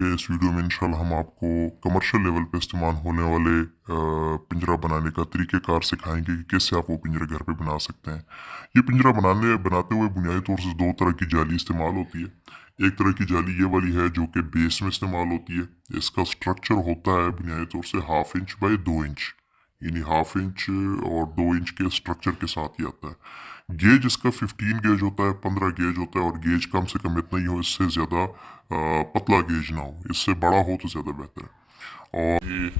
इस वीडियो में इंशाल्लाह हम आपको कमर्शियल लेवल पे इस्तेमाल होने वाले पिंजरा बनाने का तरीक़ेकार सिखाएंगे कि कैसे आप वो पिंजरे घर पे बना सकते हैं। ये पिंजरा बनाते हुए बुनियादी तौर से दो तरह की जाली इस्तेमाल होती है। एक तरह की जाली ये वाली है जो कि बेस में इस्तेमाल होती है। इसका स्ट्रक्चर होता है बुनियादी तौर से 1/2 इंच बाई 2 इंच, यानी 1/2 इंच और 2 इंच के स्ट्रक्चर के साथ ही आता है। गेज इसका 15 गेज होता है, 15 गेज होता है, और गेज कम से कम इतना ही हो, इससे ज़्यादा पतला गेज ना हो, इससे बड़ा हो तो ज़्यादा बेहतर है। और ये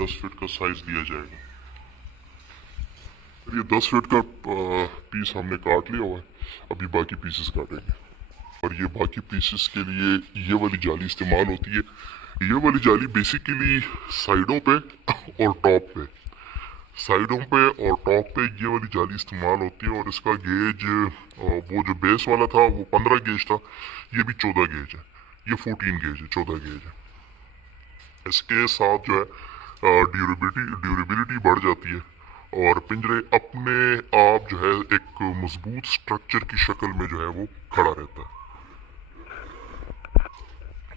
10 फीट का साइज दिया जाएगा। ये 10 फीट का पीस हमने काट लिया हुआ है, अभी बाकी पीसेस काटेंगे। और ये बाकी पीसेस के लिए ये वाली जाली इस्तेमाल होती है। ये वाली जाली बेसिकली साइडों पे और टॉप पे, साइडों पे और टॉप पे ये वाली जाली इस्तेमाल होती है। और इसका गेज वो जो बेस वाला था वो 15 गेज था, ये भी 14 गेज है, ये 14 गेज है, 14 गेज है। इसके साथ जो है ड्यूरेबिलिटी बढ़ जाती है और पिंजरे अपने आप जो है एक मजबूत स्ट्रक्चर की शक्ल में जो है वो खड़ा रहता है।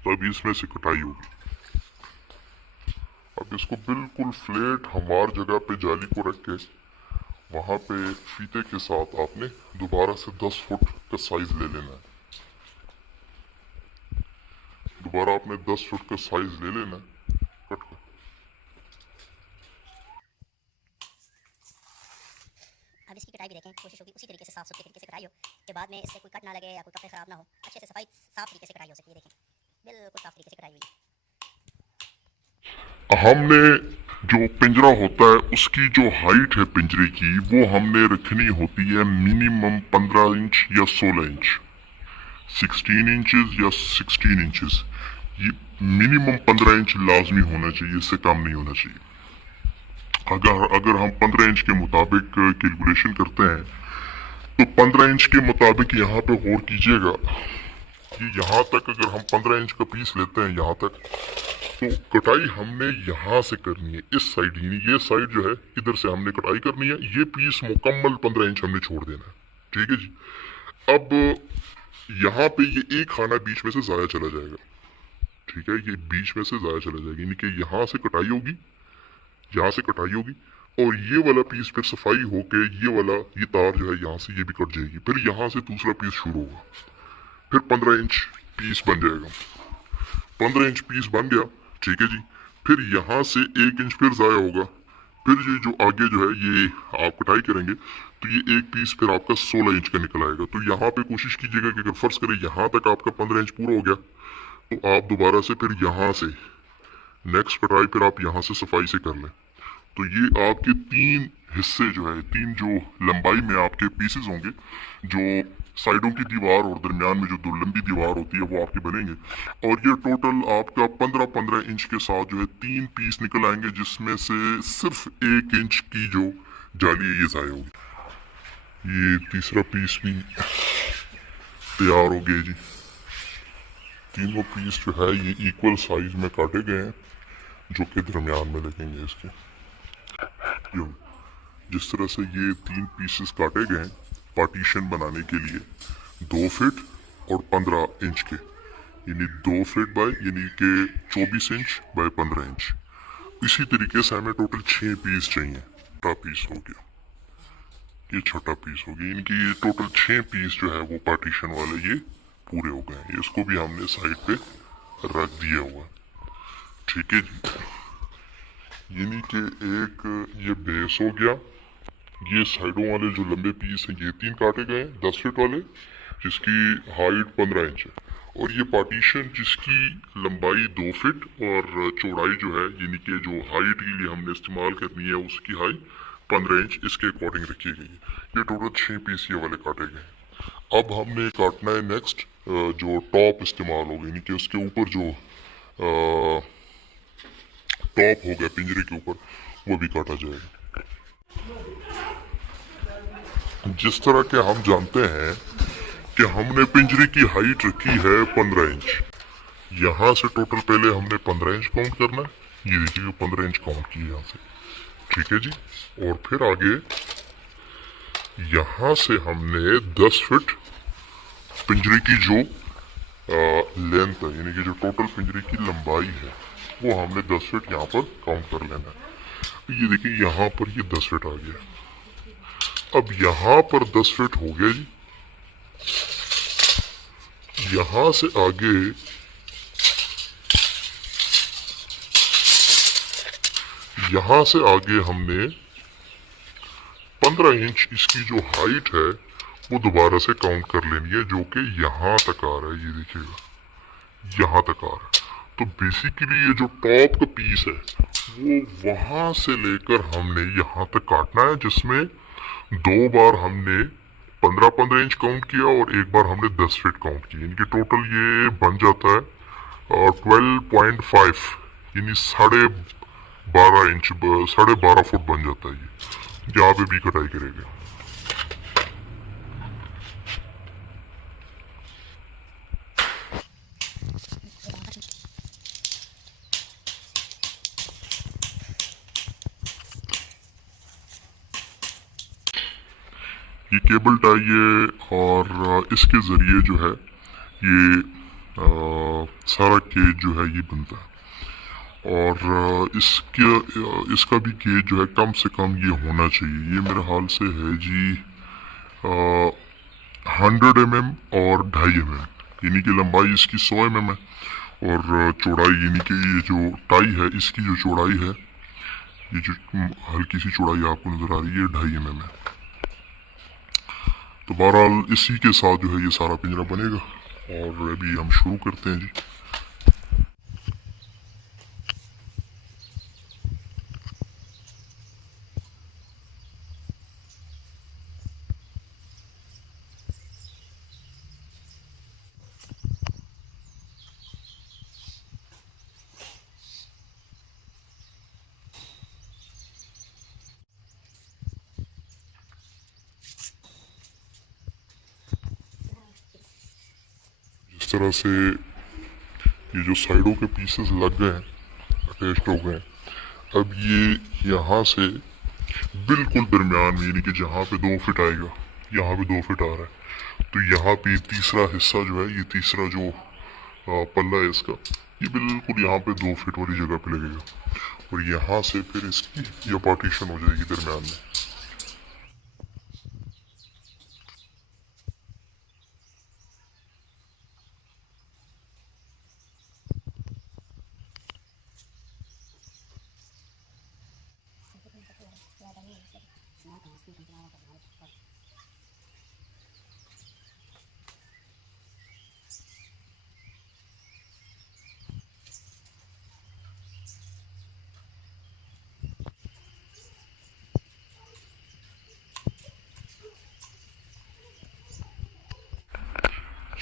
तो अभी इसमें से कटाई होगी। अब इसको बिल्कुल फ्लैट हमार जगह पे जाली को रख के वहाँ पे फीते के साथ आपने दोबारा से 10 फुट का साइज ले लेना है। दोबारा आपने 10 फुट का साइज ले लेना है, कट कर। अब इसकी कटाई भी देखें, कोशिश होगी उसी तरीके से साफ सुथरे तरीके से कटाई हो कि बाद में इससे कोई कट ना लगे या कोई कपड़े खराब ना हो, अच्छे से सफाई साफ तरीके से कटाई हो सके। देखें बिल्कुल साफ तरीके से कटाई हुई है। हमने जो पिंजरा होता है उसकी जो हाइट है पिंजरे की वो हमने रखनी होती है मिनिमम 15 इंच या 16 इंच, 16 इंचेस या 16 इंचेस। ये मिनिमम 15 इंच लाजमी होना चाहिए, इससे कम नहीं होना चाहिए। अगर हम 15 इंच के मुताबिक कैलकुलेशन करते हैं तो 15 इंच के मुताबिक यहाँ पे गौर कीजिएगा कि यहाँ तक अगर हम 15 इंच का पीस लेते हैं यहाँ तक, तो कटाई हमने यहाँ से करनी है, इस साइड, यानी ये साइड जो है इधर से हमने कटाई करनी है। ये पीस मुकम्मल 15 इंच हमने छोड़ देना है, ठीक है जी। अब यहाँ पे ये एक खाना बीच में से ज़ाया चला जाएगा, ठीक है, ये बीच में से ज़ाया चला जाएगा, यानी कि यहाँ से कटाई होगी, यहाँ से कटाई होगी, और ये वाला पीस फिर सफाई होके ये वाला ये तार जो है यहाँ से ये भी कट जाएगी, फिर यहाँ से दूसरा पीस शुरू होगा, फिर 15 इंच पीस बन जाएगा। 15 इंच पीस बन गया, ठीक है जी। फिर यहाँ से 1 इंच फिर ज़ाया होगा, फिर ये जो आगे जो है ये आप कटाई करेंगे तो ये एक पीस फिर आपका 16 इंच का निकल आएगा। तो यहाँ पे कोशिश कीजिएगा कि अगर फर्ज करें यहाँ तक आपका 15 इंच पूरा हो गया तो आप दोबारा से फिर यहाँ से नेक्स्ट कटाई फिर आप यहाँ से सफाई से कर लें। तो ये आपके 3 हिस्से जो है, 3 जो लंबाई में आपके पीसेस होंगे, जो साइडों की दीवार और दरमियान में जो दो लंबी दीवार होती है वो आपके बनेंगे। और ये टोटल आपका 15-15 इंच के साथ जो है 3 पीस निकल आएंगे, जिसमें से सिर्फ 1 इंच की जो जाली है ये ज़ाया होगी। ये तीसरा पीस भी तैयार हो गया जी। तीनों पीस जो है ये इक्वल साइज में काटे गए हैं, जो कि दरमियान में लगेंगे इसके। जिस तरह से ये 3 पीसेस काटे गए हैं पार्टीशन बनाने के लिए 2 फीट और 15 इंच के, यानी 2 फीट बाय यानी कि 24 इंच बाय 15 इंच। इसी तरीके से हमें टोटल 6 पीस चाहिए। छठा पीस हो गया, ये छठा पीस हो गया, यानी कि ये टोटल 6 पीस जो है वो पार्टीशन वाले ये पूरे हो गए हैं। इसको भी हमने साइड पे रख दिया हुआ, ठीक है जी। यानी कि एक ये बेस हो गया, ये साइडों वाले जो लंबे पीस हैं ये 3 काटे गए 10 फीट वाले, जिसकी हाइट 15 इंच है, और ये पार्टीशन जिसकी लंबाई 2 फीट और चौड़ाई जो है यानी कि जो हाइट के लिए हमने इस्तेमाल करनी है उसकी हाइट 15 इंच इसके अकॉर्डिंग रखी गई है। ये टोटल 6 पीस ये वाले काटे गए। अब हमने काटना है नेक्स्ट जो टॉप इस्तेमाल होगा, यानी कि उसके ऊपर जो टॉप हो गया पिंजरे के ऊपर वो भी काटा जाएगा। जिस तरह के हम जानते हैं कि हमने पिंजरे की हाइट रखी है 15 इंच, यहाँ से टोटल पहले हमने 15 इंच काउंट करना है, ये देखिए 15 इंच काउंट किए यहाँ से, ठीक है जी। और फिर आगे यहाँ से हमने 10 फीट पिंजरे की जो लेंथ है, यानी कि जो टोटल पिंजरे की लंबाई है वो हमने 10 फीट यहाँ पर काउंट कर लेना है। ये देखिए यहाँ पर ये 10 फीट आ गया। अब यहाँ पर 10 फीट हो गया जी। यहाँ से आगे हमने 15 इंच इसकी जो हाइट है वो दोबारा से काउंट कर लेनी है, जो कि यहाँ तक आ रहा है। ये देखिएगा यहाँ तक आ रहा है। तो बेसिकली ये जो टॉप का पीस है वो वहां से लेकर हमने यहाँ तक काटना है, जिसमें 2 बार हमने 15-15 इंच काउंट किया और एक बार हमने 10 फीट काउंट किया। यानी कि टोटल ये बन जाता है 12.5, यानी 12.5 फुट बन जाता है। ये यहाँ पे भी कटाई करेगा। ये केबल टाई है और इसके ज़रिए जो है ये सारा केज जो है ये बनता है। और इसका भी केज जो है कम से कम ये होना चाहिए। ये मेरे हाल से है जी 100 mm और 2.5 mm, यानी कि लंबाई इसकी 100 mm है और चौड़ाई यानी कि ये जो टाई है इसकी जो चौड़ाई है, ये जो हल्की सी चौड़ाई आपको नज़र आ रही है 2.5 mm है। तो बहरहाल इसी के साथ जो है ये सारा पिंजरा बनेगा और अभी हम शुरू करते हैं जी। इस तरह से ये जो साइडों के पीसेस लग गए हैं, अटैच्ड हो गए हैं। अब ये यहाँ से बिल्कुल दरमियान में, यानी कि जहाँ पे 2 फीट आएगा, यहाँ पे 2 फीट आ रहा है, तो यहाँ पे तीसरा हिस्सा जो है, ये तीसरा जो पल्ला है इसका, ये बिल्कुल यहाँ पे 2 फीट वाली जगह पे लगेगा और यहाँ से फिर इसकी यह पार्टीशन हो जाएगी दरमियान में।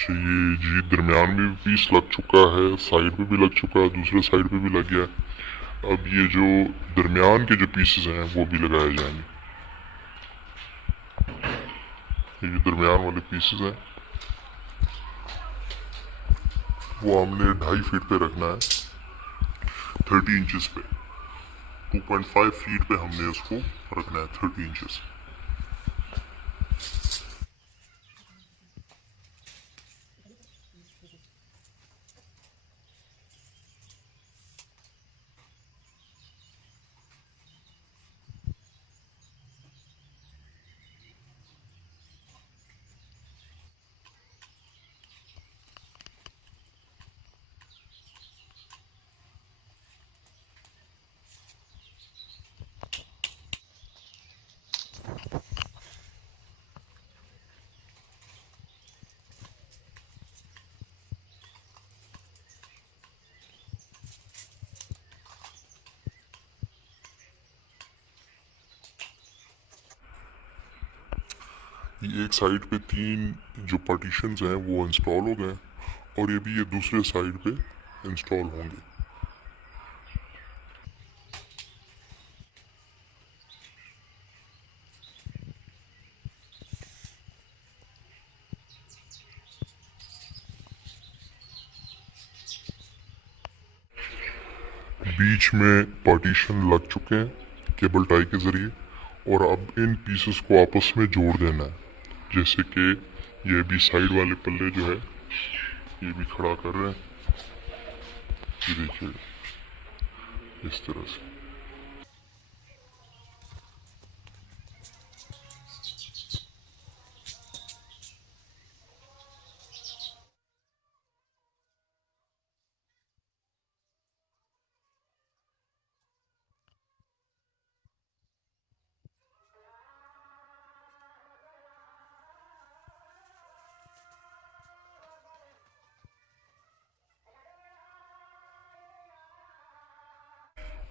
ये जी दरमियान में भी पीस लग चुका है, साइड पे भी लग चुका है, दूसरे साइड पे भी लग गया है। अब ये जो दरमियान के जो पीसेस हैं वो भी लगाए जाएंगे। ये जो दरमियान वाले पीसेस हैं वो हमने 2.5 फीट पे रखना है, 30 इंचेस पे। 2.5 फीट पे हमने उसको रखना है 30 इंचेस। ये एक साइड पे 3 जो पार्टीशंस हैं वो इंस्टॉल हो गए और ये भी ये दूसरे साइड पे इंस्टॉल होंगे। बीच में पार्टीशन लग चुके हैं केबल टाई के ज़रिए और अब इन पीसेस को आपस में जोड़ देना है। जैसे कि ये भी साइड वाले पल्ले जो है ये भी खड़ा कर रहे हैं, ये देखिए इस तरह से।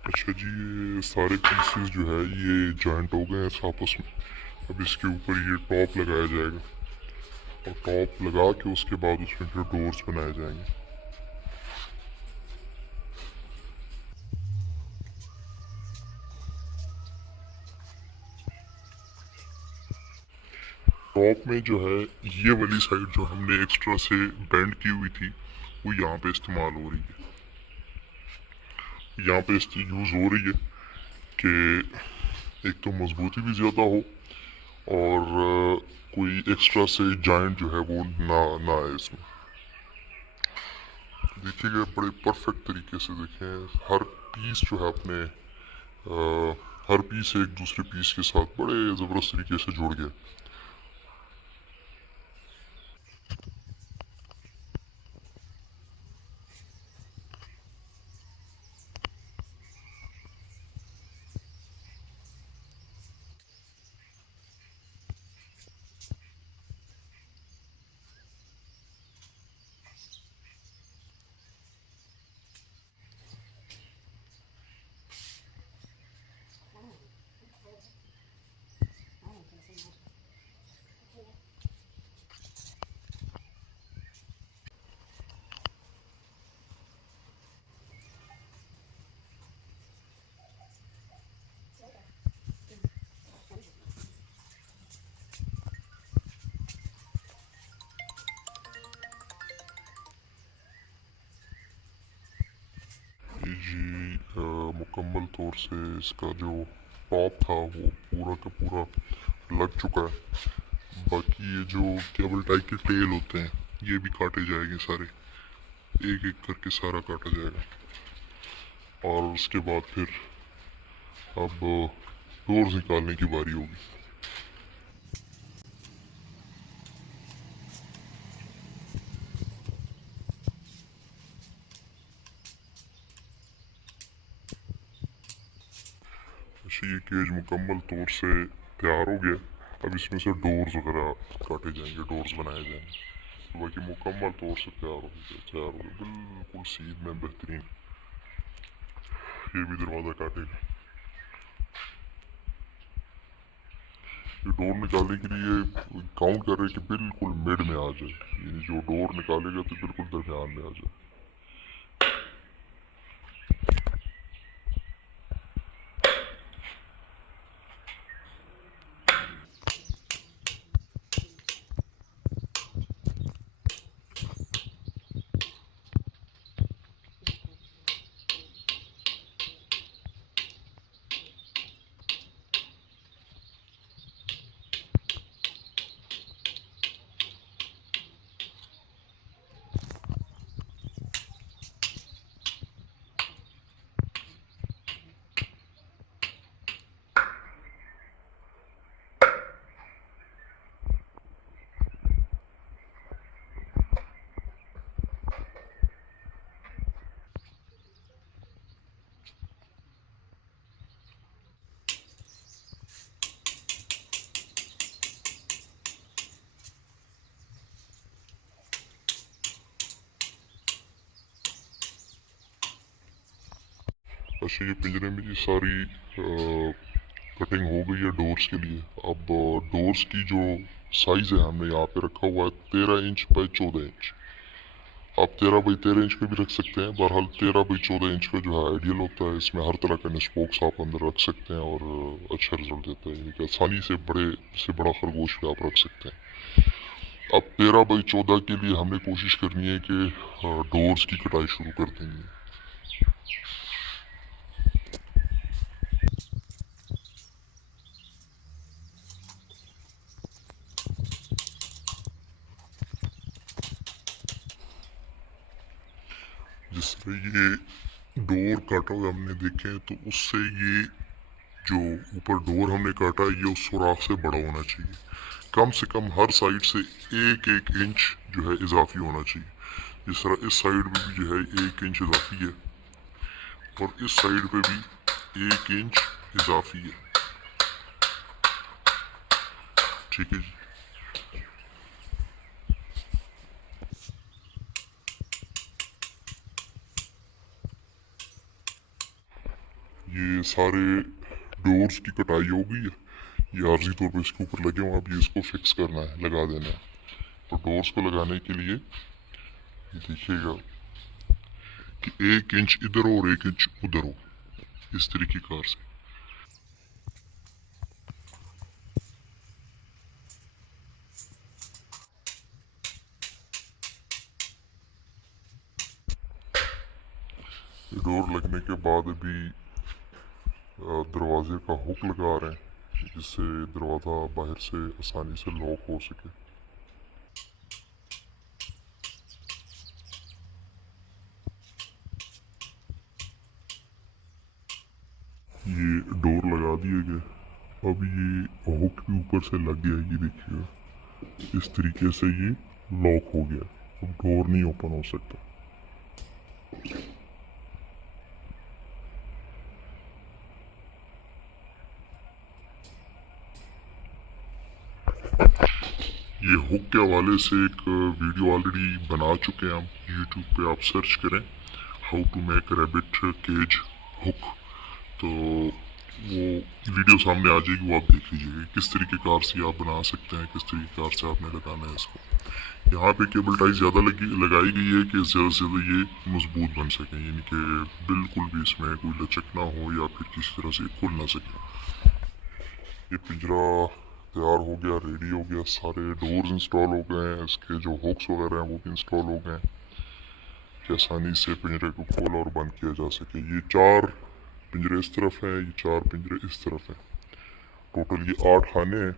अच्छा जी, ये सारे पीसेस जो है ये जॉइंट हो गए हैं आपस में। अब इसके ऊपर ये टॉप लगाया जाएगा और टॉप लगा के उसके बाद उसमें फिर डोर्स बनाए जाएंगे। टॉप में जो है ये वाली साइड जो हमने एक्स्ट्रा से बेंड की हुई थी वो यहाँ पे इस्तेमाल हो रही है, यहाँ पे इसकी यूज़ हो रही है कि एक तो मजबूती भी ज़्यादा हो और कोई एक्स्ट्रा से जॉइंट जो है वो ना आए इसमें। देखिएगा बड़े परफेक्ट तरीके से देखें, हर पीस जो है अपने हर पीस एक दूसरे पीस के साथ बड़े ज़बरदस्त तरीके से जुड़ गया। जी मुकम्मल तौर से इसका जो टॉप था वो पूरा का पूरा लग चुका है। बाकी ये जो केबल टाई के टेल होते हैं ये भी काटे जाएंगे सारे, एक एक करके सारा काटा जाएगा और उसके बाद फिर अब डोर्स निकालने की बारी होगी। अच्छा, ये केज मुकम्मल तौर से तैयार हो गया। अब इसमें से डोर्स वगैरह काटे जाएंगे, डोर्स बनाए जाएंगे। बाकी मुकम्मल तौर से तैयार हो गया बिल्कुल सीध में बेहतरीन। ये भी दरवाज़ा काटेगा। ये डोर निकालने के लिए काउंट कर रहे हैं कि बिल्कुल मिड में आ जाए, यानी जो डोर निकालेगा तो बिल्कुल दरमियान में आ जाए। अच्छा, ये पिंजरे में ये सारी कटिंग हो गई है डोर्स के लिए। अब डोर्स की जो साइज़ है हमने यहाँ पे रखा हुआ है 13 इंच बाई 14 इंच। आप 13 बाई 13 इंच का भी रख सकते हैं। बहरहाल 13 बाई 14 इंच का जो है आइडियल होता है। इसमें हर तरह का स्पोक्स आप अंदर रख सकते हैं और अच्छा रिजल्ट देता है, यानी कि आसानी से बड़े से बड़ा खरगोश भी आप रख सकते हैं। अब 13 बाई 14 के लिए हमने कोशिश करनी है कि डोर्स की कटाई शुरू कर देंगे। ये डोर काटा हुआ हमने देखे तो उससे ये जो ऊपर डोर हमने काटा ये उस सुराख से बड़ा होना चाहिए, कम से कम हर साइड से 1-1 इंच जो है इजाफी होना चाहिए। जिस तरह इस साइड पे भी जो है 1 इंच इजाफी है और इस साइड पे भी 1 इंच इजाफी है। ठीक है जी। ये सारे डोर्स की कटाई हो गई है, ये आर्जी तौर पे इसके ऊपर लगे हुए हैं। अब ये इसको फिक्स करना है, लगा देना है। तो डोर्स को लगाने के लिए ये देखिएगा कि 1 इंच इधर हो और 1 इंच उधर हो, इस तरीके कार से। डोर लगने के बाद अभी दरवाजे का हुक लगा रहे हैं जिससे दरवाज़ा बाहर से आसानी से लॉक हो सके। ये डोर लगा दिए गए, अब ये हुक भी ऊपर से लग गया, ये देखिएगा इस तरीके से ये लॉक हो गया। अब डोर नहीं ओपन हो सकता। ये हुक के हवाले से एक वीडियो ऑलरेडी बना चुके हैं हम, यूट्यूब पे आप सर्च करें how to make rabbit cage hook, तो वो वीडियो सामने आ जाएगी, वो आप देख लीजिएगा किस तरीके कार से आप बना सकते हैं, किस तरीके कार से आपने लगाना है इसको। यहाँ पे केबल टाई ज़्यादा लगाई गई है कि ज़्यादा से ज़्यादा ये मजबूत बन सकें, यानी कि बिल्कुल भी इसमें कोई लचक ना हो या फिर किसी तरह से खुल ना सके। ये पिंजरा तैयार हो गया, रेडी हो गया, सारे डोर्स इंस्टॉल हो गए हैं, इसके जो हुक्स वगैरह हैं वो भी इंस्टॉल हो गए हैं कि आसानी से पिंजरे को खोला और बंद किया जा सके। ये 4 पिंजरे इस तरफ हैं, ये 4 पिंजरे इस तरफ हैं, टोटल ये 8 खाने हैं।